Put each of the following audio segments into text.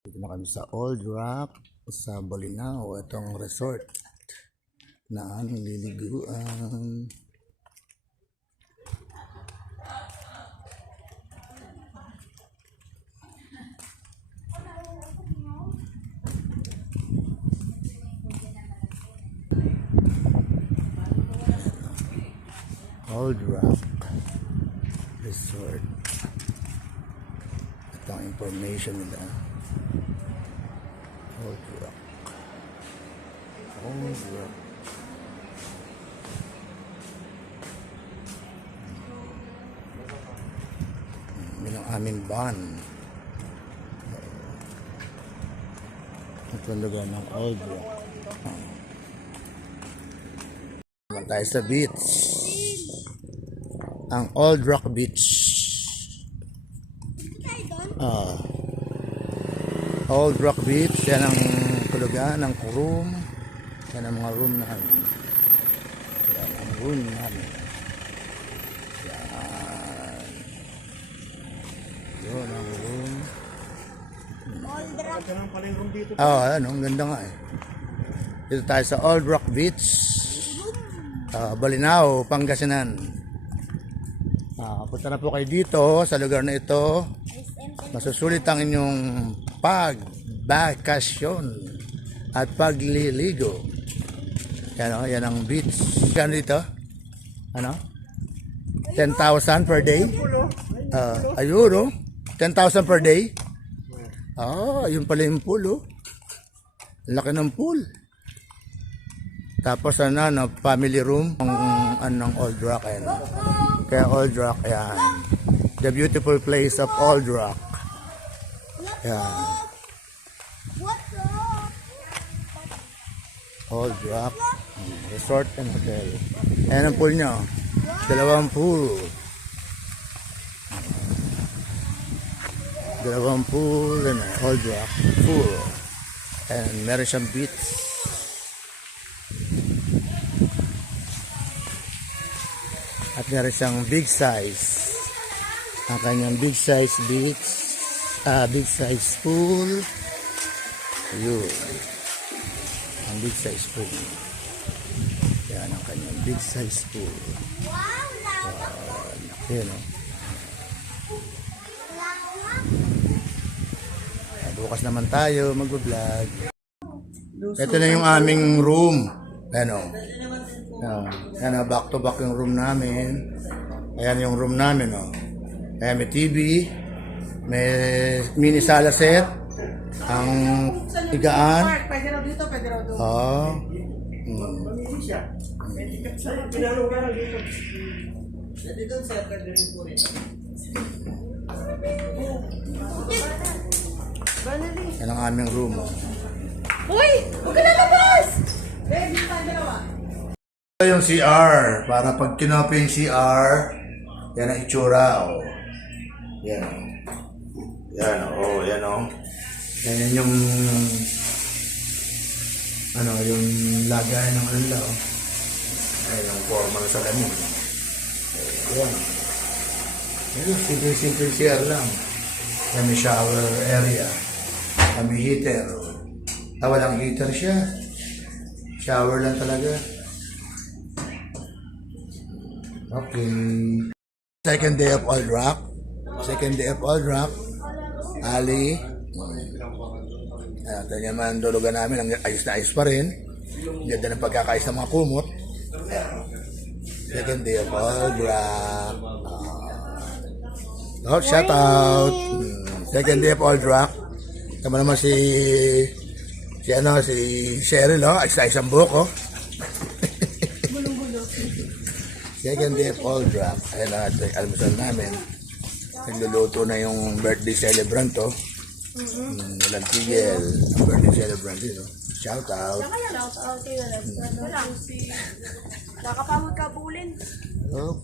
Dito na kami sa Old Rock sa Bolinao. Itong resort na nililiguan. Old Rock Resort. Ito ang information nila. Old Rock. Old Rock. Yun ang aming van. Ito ang lugar ng Old Rock. Naman tayo sa beach. Ang Old Rock Beach. Old Rock Beach. Yan ang tulugan ng room. Yan ang mga room namin. Yan ang room namin. Yan. Yun ang room. Ano, ang ganda nga eh. Dito tayo sa Old Rock Beach. Bolinao, Pangasinan. Punta na po kayo dito sa lugar na ito. Masusulit ang inyong pagbakasyon at pagliligo. Yan, yan ang beach. Kano dito? Ano? 10,000 per day? Ayun, oh. 10,000 per day? Ayun pala yung pool, oh. Laki ng pool. Tapos ano, family room ang Old Rock. Ayan. Kaya Old Rock, ayan. The beautiful place of Old Rock. Ayan. Old Rock Resort and Hotel. Ayan ang pool nyo. Dalawang pool. Dalawang pool and Old Rock pool. And meron siyang beach. At meron siyang big size. Ang kanyang big size beach. Big size pool. Ayun. Ang big size pool. Yan ang kanyang big size pool. Yan o. Bukas naman tayo mag-vlog. Ito na yung aming room. Ayan o. Ayan, back to back yung room namin. Ayan yung room namin, oh. Ayan, may TV, may mini sala set, ang higaan. Pwede raw dito, pwede raw doon. Mamili siya. Pinalo ka lang dito. Pwede doon sa pwede po rin. Yan ang aming room, oh. Uy! Huwag ka lalabas! Pwede tayo dalawa. Ito yung CR. Para pag kinopi yung CR, yan ang itsura, oh. Yan, oh. Yan, oh. Yan, oh. Yan yung ano, yung lagay ng ano, oh. Ayan yung forma ng salamin. Yan. Yan, simple CR lang. Yan may shower area. Yan may heater. Walang heater siya. Shower lang talaga. Okay. Second day of Old Rock. Second day of Old Rock. Ali. Ito naman dulugan namin. Ang ayos na ayos pa rin. Ganda ng pagkakayos ng mga kumot. Second day of Old Rock. Shout out. Second day of Old Rock. Tama naman si Cheryl, oh. Ayos na ayos ang buhok, oh. Second day of Old Rock. Ayan na ito yung almusal namin. Nagluluto na yung birthday celebrant, oh. Walang tigil. Birthday celebrant din, oh. Shout out. Shout out kayo. Wala. Nakapamod ka bulin. Oh.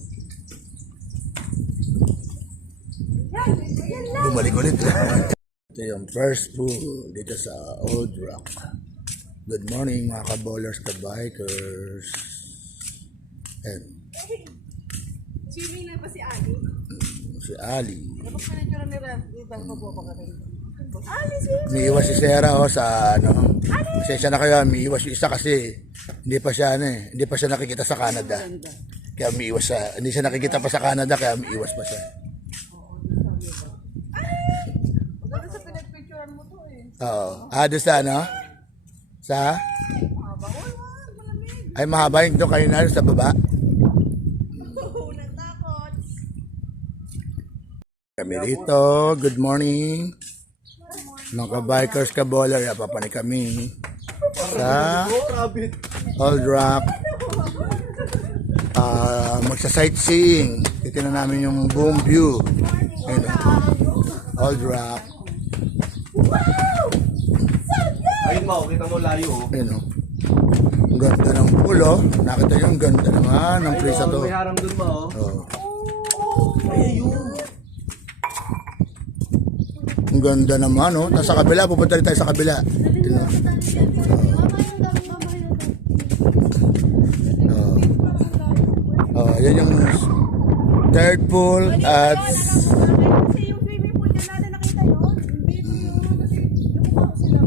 Bumalik ulit. Ito yung first pool dito sa Old Rock. Good morning mga ka-bowlers, ka-bikers. And Swimming na pa si Ali. si Ali. Kapag pinitsura ni Red, ibang mabuha ka rin. Umiiwas si Sarah sa ano. Pasensya na kayo, umiiwas yung isa kasi hindi pa siya hindi pa siya nakikita sa Canada. Kaya umiiwas siya. Hindi siya nakikita pa sa Canada kaya umiiwas pa siya. Maganda sa pinagpicturean mo to eh. Oo. Doon sa ano? Sa? Mahaba. Malamig. Ay mahaba yung doon kayo na sa baba. Natakot. Kami rito. Good morning. Mga ka-bikers, ka-baller. Papanik kami sa Old Rock. Magsa-sightseeing. Titignan namin yung buong view. Ayun, Old Rock. Ayun mo, kita mo layo oh. Ayun, ang ganda ng pool, Nakita nyo, ang ganda naman ng place na to. May harang dun mo oh. Oh. Ay, ayun. Ang ganda naman, Nasa kabila, pupunta rin tayo sa kabila. Ayun, yan yung third pool at Kasi yung swimming pool dyan natin nakita yun. Hindi mo yun. Kasi lumukha ko sila.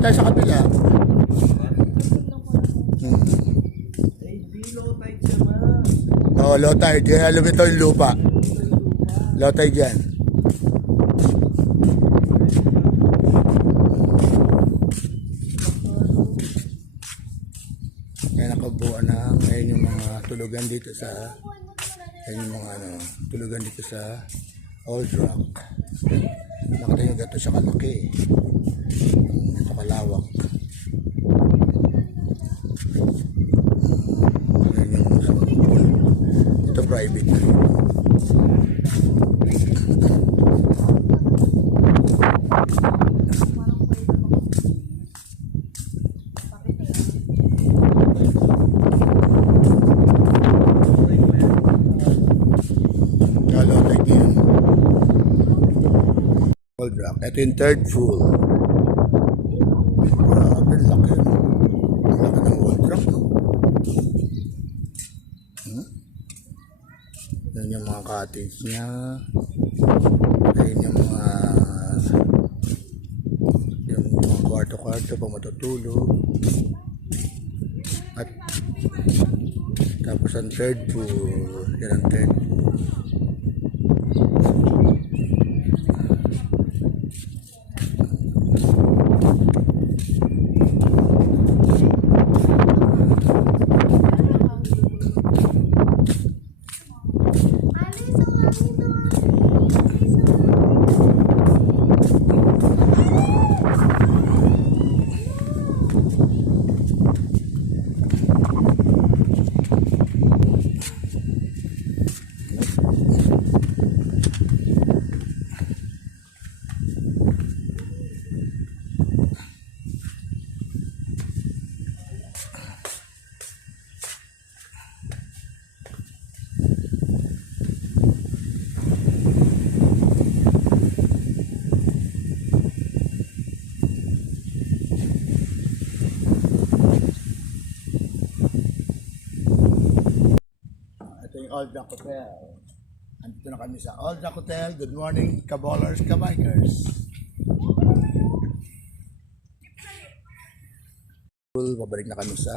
tayo sa kabila. Ay, di low tide siya ma. Low tide. Kaya lumito yung lupa. Low tide dyan. Kaya nakabuo na ngayon yung mga tulugan dito sa tulugan dito sa Old Rock. Nakita nyo gato siya kalaki. Ito kalawak. Yan yung swimming pool. Ito private na. Old Rock. Ito yung third pool. Grabe, laki. Ang laki ng Old Rock, Yan yung mga cottage niya. Yan yung mga kwarto-kwarto pa matutulog. At tapos ang third pool. Yan ang third pool. Old Rock Hotel. Andito na kami sa Old Rock Hotel. Good morning, ka-ballers, ka-bikers. Pabalik na kami sa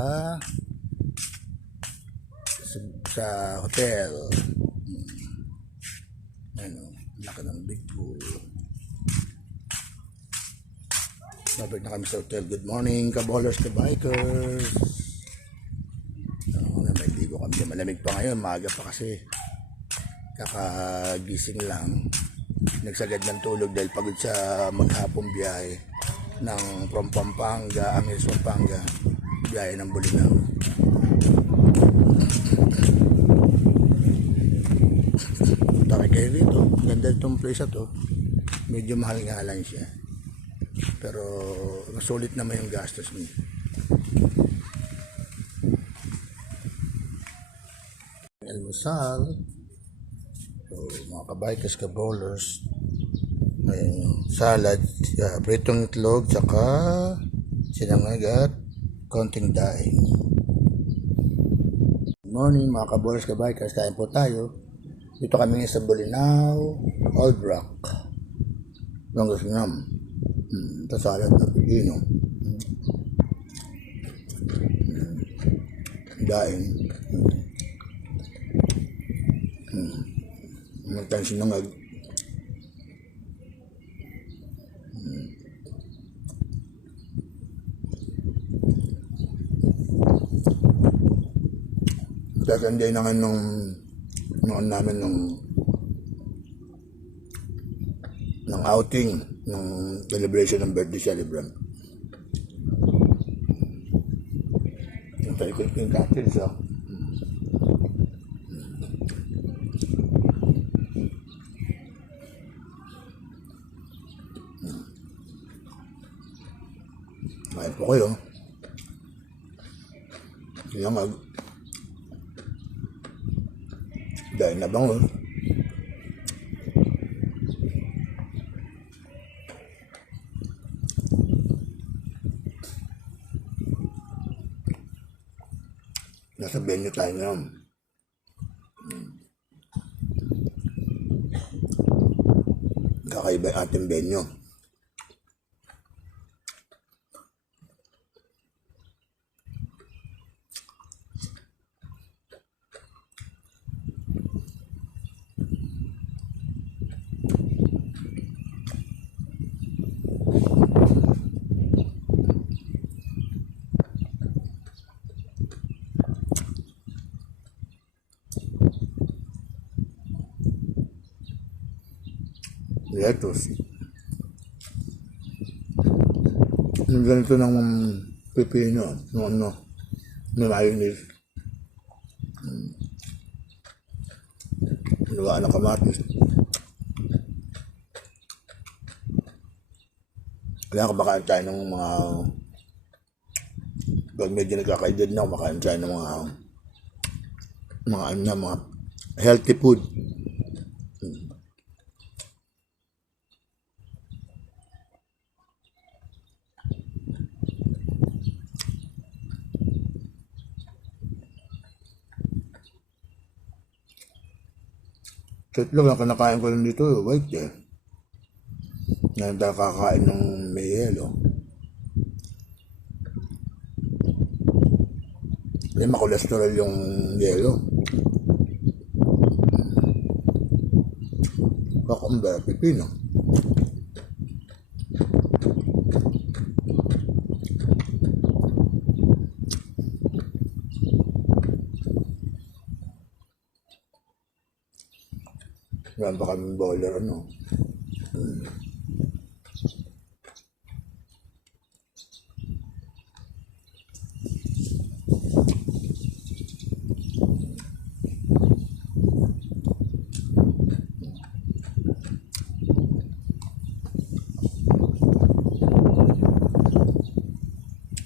hotel. Ano, laki ng big pool. Pabalik na kami sa hotel. Good morning, ka-ballers, ka-bikers. Malamig pa ngayon, maaga pa kasi kakagising lang, nagsagad ng tulog dahil pagod sa maghapong biyahe from Pampanga, Angeles, Pampanga, biyahe ng Bolinao. Punta kayo rito, ganda itong place na to, medyo mahal nga lang siya pero masulit naman yung gastos mo. Almusal. So, mga kabikers, ka-bowlers. May salad, pritong itlog, saka sinangag at konting daing. Good morning mga ka-bowlers, ka-bikers. Kain po tayo. Dito kami sa Bolinao, Old Rock. Pangasinan. Tasalat na pipino. Daing. Magtang sinangag. Second day na nga nung namin ng outing, ng celebration ng birthday celebrant. Yung tayo ko yung cocktails, ah. Mahal po kayo. Sinangag. Dahil nabango. Nasa venue tayo ngayon. Kakaiba yung ating venue. Lettuce. Yung ganito ng pipino, no, mayonnaise. Luwa ng kamatis. Kaya kumakain tayo ng mga, pag medyo nagkakaedad na, kumakain tayo ng mga healthy food. Itlog ang kinakain ko lang dito, white eh. Na hindi kakain ng may yelo. Hindi makolesterol yung yelo. Kakumba, pipino. Meron pa kaming boiler, ano.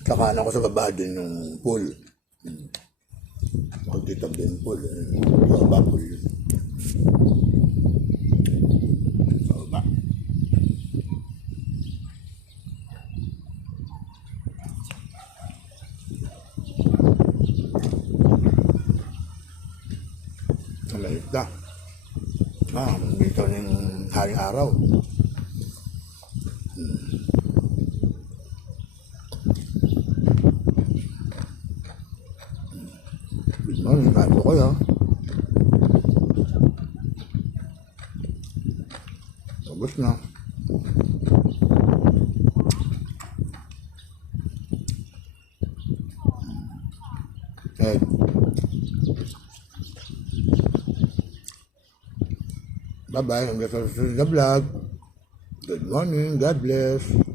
Kakanan ko sa baba din yung pool. Magtitabi yung pool. Sa baba pool yun. Malayot na. Dito na yung haring araw. Good morning, kain po kayo. Tapos na. Hey. Bye-bye. Hanggang sa susunod na vlog. Good morning. God bless.